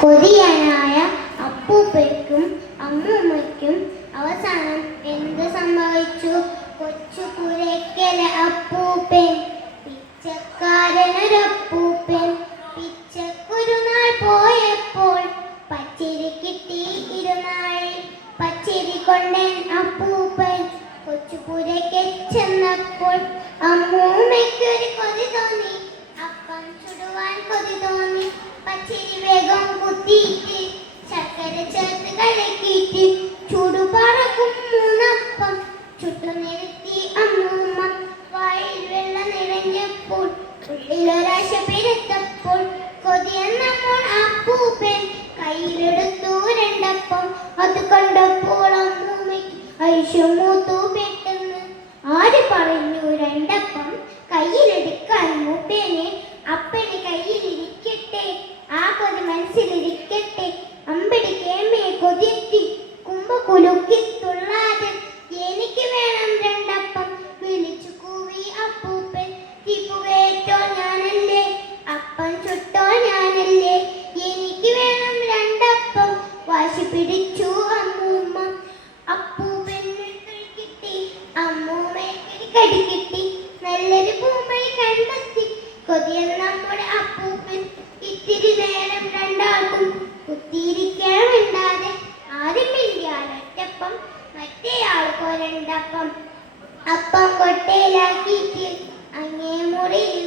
കൊതിയനായ അപ്പൂപ്പയ്ക്കും അമ്മൂമ്മയ്ക്കും അവസാനം എന്ത് സംഭവിച്ചു? കൊച്ചു പുരയ്ക്കലെ അപ്പൂപ്പൻ, പിച്ചക്കാരനൊരപ്പൂപ്പൻ. പിച്ചക്കൊരു നാൾ പോയപ്പോൾ പച്ചരി കിട്ടി ഇരുന്നാളിൽ. പച്ചരി കൊണ്ടൻ അപ്പൂപ്പൻ കൊച്ചുപുരയ്ക്ക് ചെന്നപ്പോൾ അമ്മൂമ്മയ്ക്കൊരു കൊതി തോന്നി. അപ്പം ചുടുവാൻ കൊതി തോന്നി. പച്ചരി വേഗം കുത്തിയിട്ട് ശർക്കര ചേർത്ത് കലക്കിയിട്ട് ചൂടുപറക്കും മൂന്നപ്പം ചുട്ടു നിരത്തി അമ്മൂമ്മ. വായിൽ വെള്ളം നിറഞ്ഞപ്പോൾ ഉള്ളിലൊരാശ പെരുത്തപ്പോൾ കൊതിയെന്നപ്പോൾ അപ്പൂപ്പൻ കയ്യിലെടുത്തു രണ്ടപ്പം. അത് കണ്ടപ്പോൾ അമ്മൂമ്മയ്ക്ക് ഐശ്വമൂത്തു പെട്ടെന്ന്. ആര് പറഞ്ഞു രണ്ടപ്പം കയ്യിലെടുക്കാൻ മൂപ്പേനെ? അപ്പന് കയ്യിലിരിക്കട്ടെ, ആ കൊതി മനസ്സിലിരിക്കട്ടെ. അമ്പടി കേമ്മയെ കൊതിയെത്തി കുമ്പ കുലുക്കി തുള്ളാതെ എനിക്ക് വേണം രണ്ടപ്പം വിളിച്ചു കൂവി അപ്പൂപ്പൻ. തിപ്പുവേറ്റോ ഞാനല്ലേ, അപ്പം ചുട്ടോ ഞാനല്ലേ, എനിക്ക് വേണം രണ്ടപ്പം വാശി പിടിച്ചു അമ്മൂമ്മ. അപ്പൂപ്പൻ കിട്ടി, അമ്മൂമ്മയ്ക്ക് കടി കിട്ടി. നല്ലൊരു പൂമഴി കണ്ടെത്തി കൊതിയെന്ന നമ്മുടെ അപ്പൂപ്പൻ. ഇത്തിരി നേരം രണ്ടാൾക്കും കുത്തിയിരിക്കാൻ വേണ്ടാതെ ആദ്യം മിണ്ടിയാലൊറ്റപ്പം, മറ്റേയാൾക്കോ രണ്ടപ്പം. അപ്പം കൊട്ടയിലാക്കിയിട്ട് അങ്ങേ മുറിയിൽ